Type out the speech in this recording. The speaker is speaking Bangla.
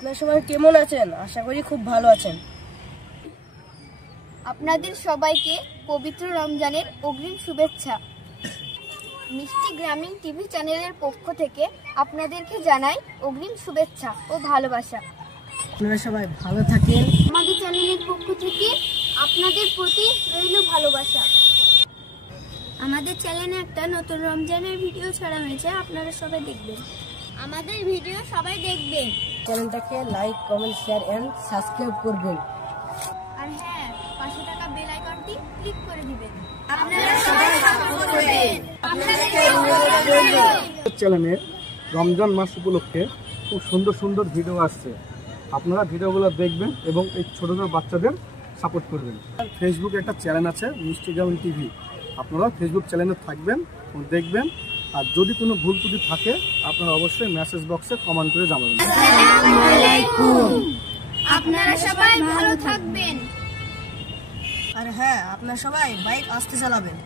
আপনারা সবাই কেমন আছেন? আশা করি খুব ভালো আছেন। আপনাদের সবাইকে পবিত্র রমজানের অগ্রিম শুভেচ্ছা। মিষ্টি গ্রামীণ টিভি চ্যানেলের পক্ষ থেকে আপনাদেরকে জানাই অগ্রিম শুভেচ্ছা ও ভালোবাসা। আপনারা সবাই ভালো থাকেন। আমাদের চ্যানেলের পক্ষ থেকে আপনাদের প্রতি রইল ভালোবাসা। আমাদের চ্যানেলে একটা নতুন রমজানের ভিডিও ছাড়া হয়েছে, আপনারা সবাই দেখবেন। আমাদের ভিডিও সবাই দেখবেন। চ্যানেলটাকে like, comment, share and subscribe করবেন। আর হ্যাঁ, পাশে থাকা বেল আইকনটি ক্লিক করে দিবেন। চ্যানেলে রমজান মাস উপলক্ষে খুব সুন্দর সুন্দর ভিডিও আসছে, আপনারা ভিডিওগুলো দেখবেন এবং এই ছোট ছোট বাচ্চাদের সাপোর্ট করবেন। ফেসবুকে একটা চ্যানেল আছে মিষ্টি গ্রামীণ টিভি, আপনারা ফেসবুক চ্যানেলে থাকবেন এবং দেখবেন। আর যদি কোনো ভুল ত্রুটি থাকে আপনারা অবশ্যই মেসেজ বক্সে কমেন্ট করে জানাবেন। আপনারা সবাই ভালো থাকবেন। আর হ্যাঁ, আপনারা সবাই বাইক আস্তে চালাবেন।